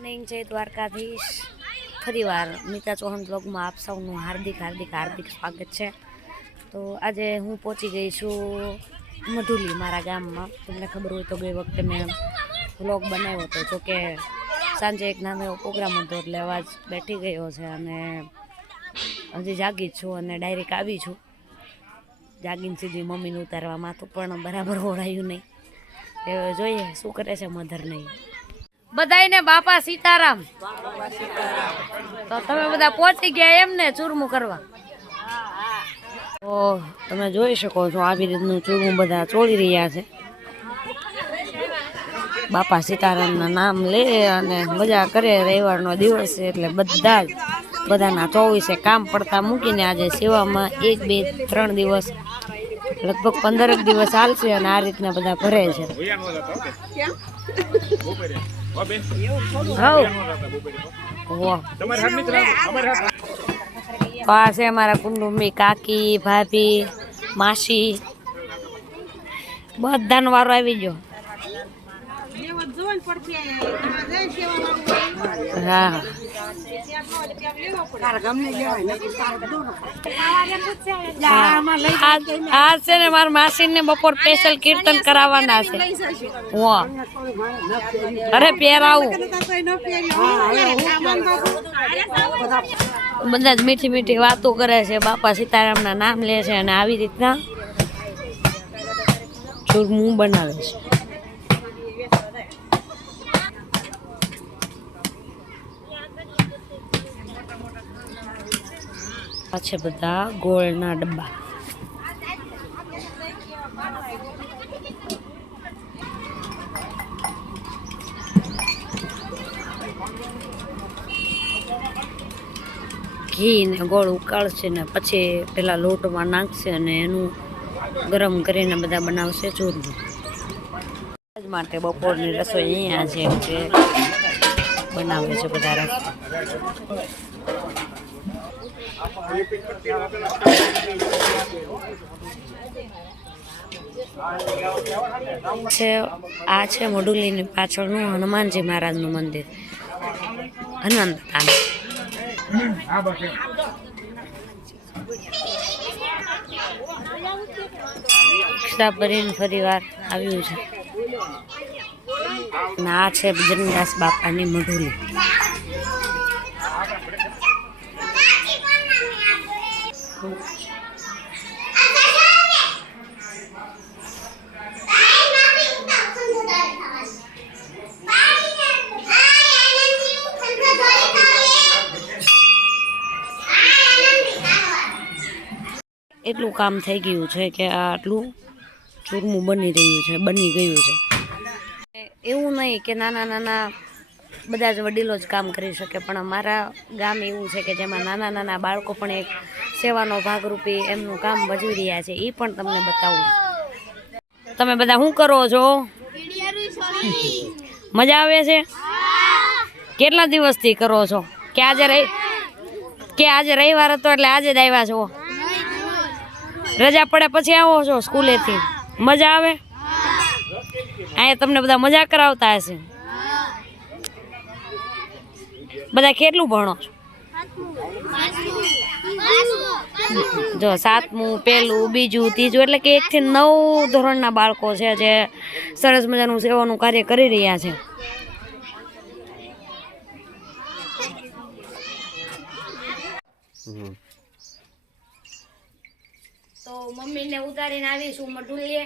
Morning જય દ્વારકાધીશ. ફરીવાર નીતા ચૌહાણ બ્લોગમાં આપ સૌનું હાર્દિક હાર્દિક હાર્દિક સ્વાગત છે. તો આજે હું પહોંચી ગઈ છું મધુલી, મારા ગામમાં. તમને ખબર હોય તો ગઈ વખતે મેં વ્લોગ બનાવ્યો હતો. જો કે સાંજે એક નાનો એવો પ્રોગ્રામ હતો એટલે અવાજ બેઠી ગયો છે અને હજી જાગી છું અને ડાયરેક્ટ આવી છું. જાગીને સીધી મમ્મીને ઉતારવા માથું પણ બરાબર ઓળાયું નહીં. જોઈએ શું કરે છે મધર નહીં. બધાયને બાપા સીતારામ. તો તમે બધા પહોંચી ગયા એમ ને ચૂરમું કરવા. તો તમે જોઈ શકો છો આવી રીતનું ચૂરમું બધા ચોળી રહ્યા છે. બાપા સીતારામના નામ લે અને મજા કરે રવિવારનો દિવસ એટલે બધા જ બધાના ચોવીસે કામ પડતા મૂકીને આજે સેવામાં એક, બે, ત્રણ દિવસ લગભગ પંદરક દિવસ ચાલશે અને આ રીતના બધા ભરે છે. તો આ છે અમારા કુટુંબી કાકી ભાભી માસી. બધાનો વારો આવી ગયો. હા. આ છે ને મારા માસીને બપોર સ્પેશિયલ કીર્તન કરાવવાના છે. અરે પહેરાવું. બધા જ મીઠી મીઠી વાતો કરે છે. બાપા સીતારામના નામ લે છે અને આવી રીતના. ચૂરમું બનાવે છે. આ છે બધા ગોળના ડબ્બા. ઘી ને ગોળ ઉકાળશે ને પછી પેલા લોટમાં નાખશે અને એનું ગરમ કરીને બધા બનાવશે આજ માટે બપોરની રસોઈ અહીંયા છે જે બનાવે છે બધા છે, આ છે મોડુલીની પાછળનું હનુમાનજી મહારાજનું મંદિર. હનુમાન દાદા. ભરીને ફરી વાર આવ્યું છે. આ છે બજરંગદાસ બાપાની મઢુલી. એટલું કામ થઈ ગયું છે કે આ આટલું ચૂરમું બની રહ્યું છે બની ગયું છે. એવું નહીં કે નાના નાના બધા જ વડીલો જ કામ કરી શકે પણ અમારા ગામ એવું છે કે જેમાં નાના નાના બાળકો પણ એક સેવાનો ભાગરૂપે એમનું કામ ભજવી રહ્યા છે એ પણ તમને બતાવું. તમે બધા શું કરો છો? મજા આવે છે? કેટલા દિવસથી કરો છો? કે આજે રહી કે આજે રવિવાર હતો એટલે આજે જ આવ્યા છો? રજા પડે પછી આવો છો સ્કૂલેથી. મજા આવે? અહીંયા તમને બધા મજા કરાવતા હશે. બધા કેટલું ભણો છો? જો સાતમું, પહેલું, બીજું, ત્રીજું, એટલે કે એકથી નવ ધોરણના બાળકો છે જે સરસ મજાનું સેવાનું કાર્ય કરી રહ્યા છે. તો મમ્મીને ઉતારીને આવીશું મઢુલીએ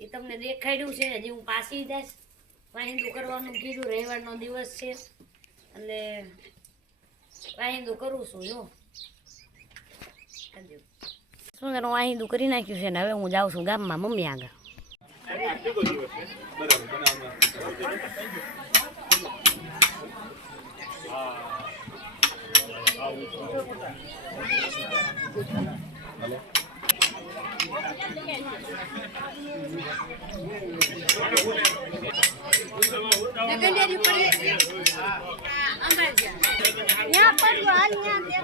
એ તમને દેખાડ્યું છે હજી હું પાસી જઈશ. વાહિંદુ કરવાનું કીધું રવિવારનો દિવસ છે. એટલે વાહિંદુ કરું છું જો. સુંદર હું વાહિંદુ કરી નાખ્યું છે ને હવે હું જાઉં છું ગામમાં મમ્મી આગળ.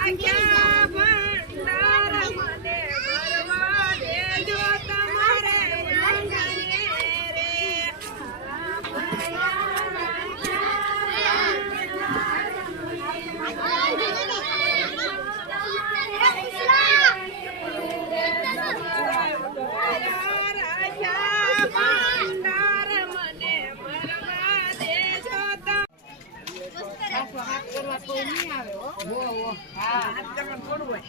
I you. I'm gonna go away.